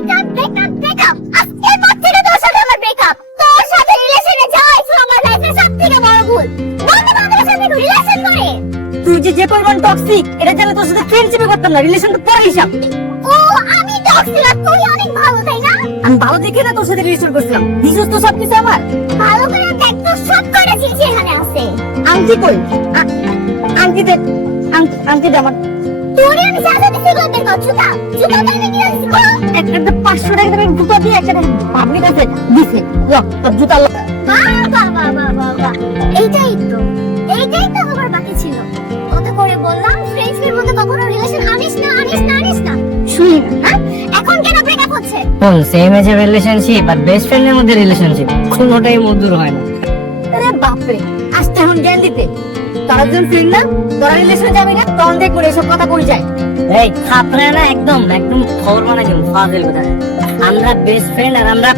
Breakup breakup breakup আজকের পর থেকে তোর সাথে আমার ব্রেকআপ। তোর সাথে রিলেশনে যাওয়া ছিল আমার লাইফের সবথেকে বড় ভুল। বন্ধু বান্ধবের সাথে রিলেশন করে তুই যে পরিমাণ টক্সিক এটা জানা তোর সাথে ফ্রেন্ডশিপে করতাম না, রিলেশন তো পরে হিসাব। ও আমি টক্সিক আর তুই অনেক ভালো তাই না? আমি ভালো দেখে না তোর সাথে রিলেশন করছিলাম, দিছস তো সবকিছু আমার। ভালো করে দেখ তো সব কটা চিঠি এখানে আছে। আংটি কই? আংটি দে, আংটি দে আমার। তোরে আমি যা যা দিছি গুলো বের কর। জুতা জুতা বাইরে নিয়ে আসছি। একটা 500 টাকা দামের জুতা দিয়ে একটা পাবলিক আছে দিছে। ল তোর জুতা ল। বাহ বাহ বাহ বাহ বাহ, এইটাই তো আমার বাকি ছিল। কত করে বললাম ফ্রেন্ডসদের মধ্যে কখনো রিলেশন আনিস না আনিস না আনিস না, শুনি না। হ্যাঁ এখন কেন ব্রেকআপ হচ্ছে? কোন সেম এজ রিলেশনশিপ আর বেস্ট ফ্রেন্ডের মধ্যে রিলেশনশিপ কোনটাই মধুর হয় না। আরে বাপরে, আজকে এখন জ্ঞান দিতে তারা যখন ফ্রেন্ড না তোরা রিলেশন যাবে না, তখন দেখ করে এসব কথা কই যায়। এই আপনারা না একদম একদম খবর মানে কি ফাজিল কথা। আমরা বেস্ট ফ্রেন্ড আর আমরা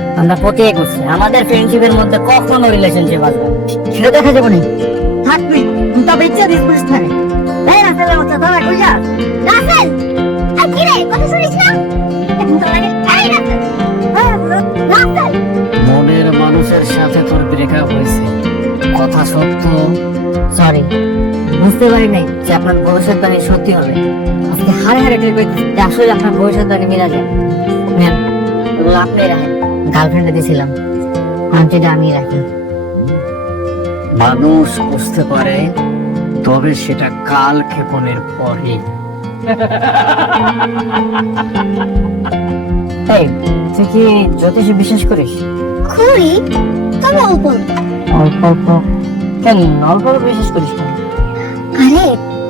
প্রত্যেক করছি আমাদের ফ্রেন্ডশিপের মধ্যে কখনো রিলেশনশিপ আসবে সেটা দেখা যাবে না। থাক তুই জুতা বেচা দিস পুলিশ থাকে। এই রাসেলের মতো তোরা কই যা? রাসেল আর কি রে কথা শুনিস না? জুতা লাগে এই রাসেল। রাসেল মনের মানুষের সাথে তোর ব্রেকআপ হয়েছে, কথা সত্য। সরি, বুঝতে পারি নাই যে আপনার ভবিষ্যৎবাণী সত্যি হবে। আজকে হারে হারে টের পেয়েছি যে আসলে আপনার ভবিষ্যৎবাণী মিলা যায়। নেন, ওগুলো আপনি রাখেন, গার্লফ্রেন্ডে দিয়েছিলাম, আংটিটা আমি রাখি। মানুষ বুঝতে পারে তবে সেটা কাল ক্ষেপণের পরে। এই তুই কি জ্যোতিষে বিশ্বাস করিস? করি তবে অল্প। অল্প অল্প কেন? অল্প অল্প বিশ্বাস করিস কেন? আরে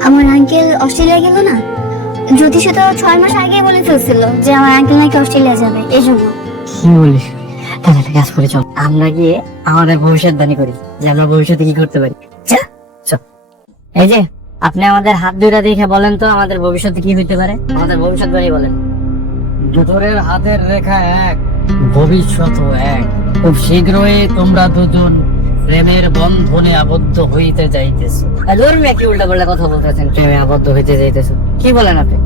আমার আঙ্কেল অস্ট্রেলিয়া গেল না, জ্যোতিষে তো 6 মাস আগে বলে ফেলছিল যে আমার আঙ্কেল নাকি অস্ট্রেলিয়া যাবে, এই জন্য। কি বলিস? তাহলে একটা কাজ করে চল, আমরা গিয়ে আমাদের ভবিষ্যৎবাণী করি যে আমরা ভবিষ্যতে কি করতে পারি। চল। এই যে আপনি আমাদের হাত দুইটা দেখে বলেন তো আমাদের ভবিষ্যতে কি হইতে পারে, আমাদের ভবিষ্যৎবাণী বলেন। দুটোরের হাতের রেখা এক, ভবিষ্যৎ এক। খুব শীঘ্রই তোমরা দুজন প্রেমের বন্ধনে আবদ্ধ হইতে যাইতেছো। ধর্মী কি উল্টা পাল্টা কথা বলতেছেন, প্রেমে আবদ্ধ হইতে যাইতেছে? কি বলেন আপনি?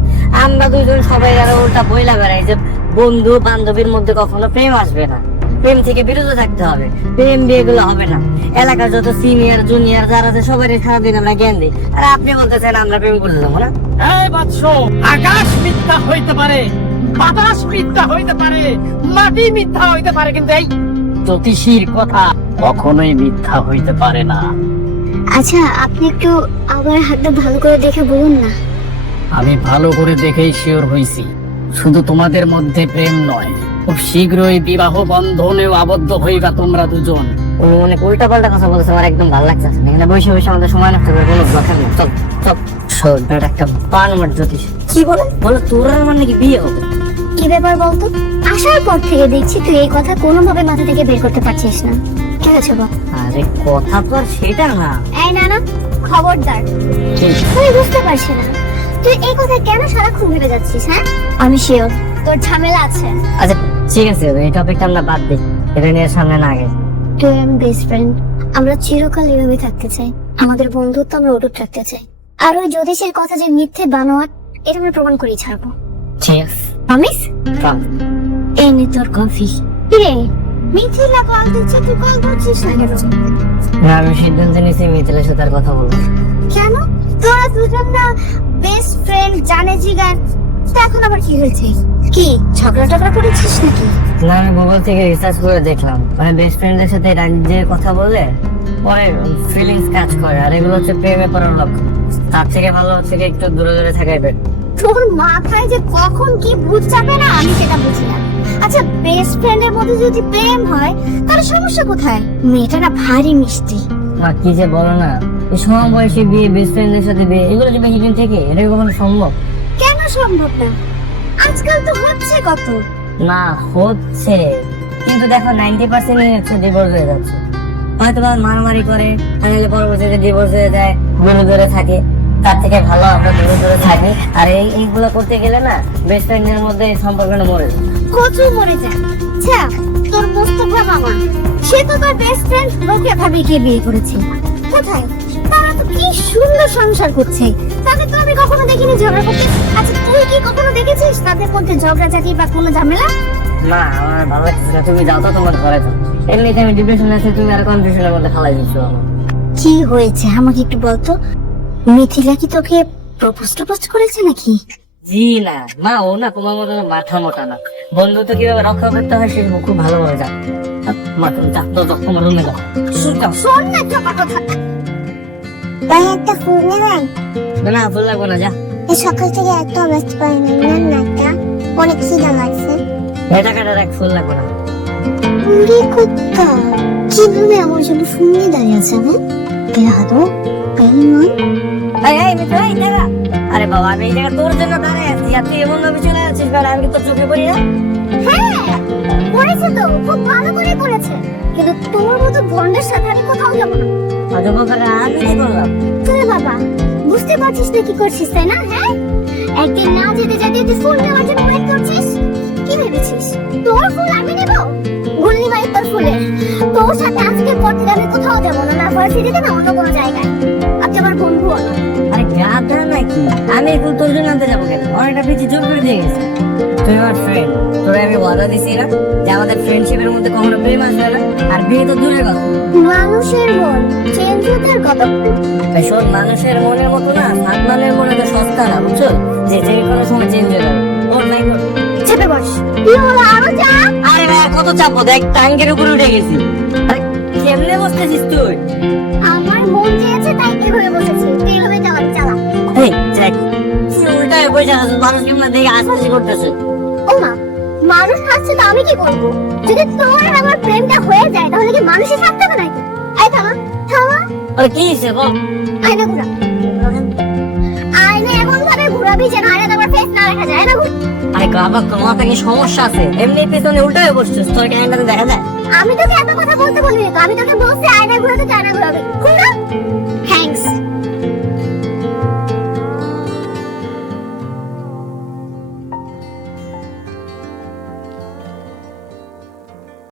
আমরা দুইজন সবাই আরো উল্টা বইলা বেড়াই যে বন্ধু বান্ধবীর মধ্যে কখনো প্রেম আসবে না, প্রেম থেকে বিরত থাকতে হবে, প্রেম বিয়ে গুলো হবে না। এলাকার যত সিনিয়র জুনিয়র যারা আছে সবাই সারাদিন আমরা জ্ঞান দিই, আর আপনি বলতেছেন আমরা প্রেম করতে যাবো না? এই বাৎস, আকাশ মিথ্যা হইতে পারে, বাতাস মিথ্যা হইতে পারে, মাটি মিথ্যা হইতে পারে, কিন্তু এই জ্যোতিষীর কথা কখনোই মিথ্যা হইতে পারে না। আচ্ছা আপনি একটু আবার হাতটা ভালো করে দেখে বলুন না। আমি ভালো করে দেখেই শিওর হইছি, শুধু তোমাদের মধ্যে প্রেম নয়, খুব শীঘ্রই বিবাহ বন্ধনেও আবদ্ধ হইবা তোমরা দুজন। ও অনেক উল্টা পাল্টা কথা বলতেছে, আমার একদম ভালো লাগছে না। এখানে বসে বসে আমাদের সময় নষ্ট করে কোনো দরকার নেই। চল চল শোন, এটা একটা পানমার জ্যোতিষ। কি বলে বলো তোর আর আমার নাকি বিয়ে হবে? কি ব্যাপার বলতো? আসার পর থেকে দেখছি তুই এই কথা কোনোভাবে মাথা থেকে বের করতে পারছিস না, ঠিক আছে বল। আরে কথা তো আর সেটা না। এই না না, খবরদার, কি? তুই বুঝতে পারছিস না তুই এই কথা কেন সারাক্ষণ ভেবে যাচ্ছিস? হ্যাঁ আমি শিওর তোর ঝামেলা আছে। আচ্ছা ঠিক আছে, এই টপিকটা আমরা বাদ দিই, এটা নিয়ে সামনে না আগে। তুই আমি বেস্ট ফ্রেন্ড, আমরা চিরকাল এভাবে থাকতে চাই, আমাদের বন্ধুত্ব আমরা অটুট রাখতে চাই। আর ওই জ্যোতিষের কথা যে মিথ্যে বানোয়াট, এটা আমরা প্রমাণ করেই ছাড়বো। ঠিক আছে, প্রমিস? promise। এই নে তোর কফি। কিরে মিথিলা কল দিচ্ছে, তুই কল করছিস না কেন? না, আমি সিদ্ধান্ত নিয়েছি মিথিলের সাথে আর কথা বলবো না। কেন? তোরা দুজন না বেস্ট ফ্রেন্ড, জানে জিগার, তা এখন আবার কি হয়েছে? কি ঝগড়া টগড়া করেছিস নাকি? না, আমি গুগল থেকে রিসার্চ করে দেখলাম, মানে বেস্ট ফ্রেন্ডের সাথে রাজ্যে কথা বলে পরে ফিলিংস কাজ করে, আর এগুলো হচ্ছে প্রেমে পড়ার লক্ষণ। তার থেকে ভালো হচ্ছে কি একটু দূরে দূরে থাকাই বেটার। তোর মাথায় যে কখন কি ভূত চাপে না আমি সেটা বুঝি না। আচ্ছা বেস্ট ফ্রেন্ডের মধ্যে যদি প্রেম হয় তাহলে সমস্যা কোথায়? মেয়েটা না ভারী মিষ্টি। মা কি যে বলো না, এই সমবয়সী বিয়ে, বেস্ট ফ্রেন্ডের সাথে বিয়ে, এগুলো যে বেশি দিন থেকে এটা কখনো সম্ভব? কেন সম্ভব না? আজকাল তো হচ্ছে কত। না হচ্ছে, কিন্তু দেখো 90% হচ্ছে ডিভোর্স হয়ে যাচ্ছে। হয়তো বা মারামারি করে, তাহলে পরবর্তীতে ডিভোর্স হয়ে যায়, দূরে দূরে থাকে। তার থেকে ভালো আমরা দূরে দূরে থাকি। আর এইগুলো করতে গেলে না বেস্ট ফ্রেন্ডের মধ্যে এই সম্পর্কটা মরে যায়। কচু মরে যায়। আচ্ছা তোর মোস্তফা মামা, সে তো তোর বেস্ট ফ্রেন্ড রোকেয়া ভাবিকে বিয়ে করেছে, কোথায়? তারা তো কি সুন্দর সংসার করছে, তাদের তো আমি কখনো দেখিনি ঝগড়া করতে। আচ্ছা তুই কি কখনো দেখেছিস তাদের মধ্যে ঝগড়াঝাটি বা কোনো ঝামেলা? না আমার ভালো লাগছে না, তুমি যাও তো তোমার ঘরে যাও। এমনিতে আমি ডিপ্রেশন আছে, তুমি আর কনফিউশনের মধ্যে ফালাই দিচ্ছ আমার। কি হয়েছে আমাকে একটু বলতো, মিথিলা কি তোকে প্রপোজ করেছে নাকি? জি না মা, ও না তোমার মতো মাথা মোটা না, বন্ধুত্ব কিভাবে রক্ষা করতে হয় সে খুব ভালোভাবে জানে। মা তুমি যাও তো, তোমার রুমে যাও। শোন না চাপা কথা। ভাই একটা ফুল নেবেন? না ফুল লাগবে না, যা। এই সকাল থেকে এত ব্যস্ত পাইনি, নেন না একটা, অনেক খিদা লাগছে। এটা কাটা রাখ, ফুল লাগবে না। উরে কুত্তা, কিভাবে আমার জন্য ফুল নিয়ে দাঁড়িয়ে আছে? হ্যাঁ বেহাদো বেইমান। এই মিঠু, এই দাঁড়া। আরে বাবা, আমি এই জায়গা তোর জন্য দাঁড়ায় আছি, আর তুই এমন ভাবে চলে যাচ্ছিস, কারণ আমি কি তোর চোখে পড়ি না? হ্যাঁ পড়েছে তো, খুব ভালো করে পড়েছে, কিন্তু তোর মতো বন্ডের সাথে আমি কোথাও যাবো না। অজব করে আমি কি করলাম? চলে বাবা, বুঝতে পারছিস না কি করছিস তাই না? হ্যাঁ একদিন না যেতে যেতে তুই ফুল নেওয়ার জন্য ওয়েট করছিস। কি ভেবেছিস তোর ফুল আমি নেব? গুল্লি ভাই তোর ফুলের, তোর সাথে আজকে পড়তে আমি কোথাও যাবো না, না ভার্সিটিতে না অন্য কোনো জায়গায়। আপনি আমার বন্ধু না। আরে গাধা নাকি, আমি ফুল তোর জন্য আনতে যাবো কেন? অনেকটা পিছিয়ে জোর করে দিয়ে গেছে। তুই আমার ফ্রেন্ড, তোরা আমি ওয়াদা দিছি না যে আমাদের ফ্রেন্ডশিপের মধ্যে কখনো প্রেম আসবে না, আর বিয়ে তো দূরের কথা। মানুষের মন চেঞ্জ হতে আর কত? তাই শোন, মানুষের মনের মতো না, সাতমানের মনে তো সস্তা না, বুঝছো? যে যে কোনো সময় চেঞ্জ হয়ে যাবে। ওর নাই কর, চেপে বস। কি হলো আরো যা? আরে ভাই আর কত চাপো, দেখ টাঙ্গের উপরে উঠে গেছি। আরে কেমনে বসতেছিস তুই? আমার মন চেয়েছে তাই এভাবে বসেছি, তুই এভাবে চালা। এই দেখ, তুই উল্টায় বসে আছিস, মানুষ কেমন দেখে আশপাশি করতেছে। ও মা, মানুষ হাসছে তো আমি কি করবো? যদি তোর আর আমার প্রেমটা হয়ে যায় তাহলে কি মানুষই থাকতে হবে নাকি? আয় থামা থামা। আরে কি হয়েছে বল? আয়না ঘুরা, আয়না এমন ভাবে ঘুরাবি যেন আয়না আমার ফেস না দেখা যায়। আয়না ঘুরা। আরে বাবা, তোমার তো কি সমস্যা আছে? এমনি পেছনে উল্টায় বসছিস, তোর ক্যামেরাতে দেখা যায়? আমি তোকে এত কথা বলতে বলিনি তো, আমি তোকে বলছি আয়না ঘুরাতে, আয়না ঘুরাবি। ঘুরা।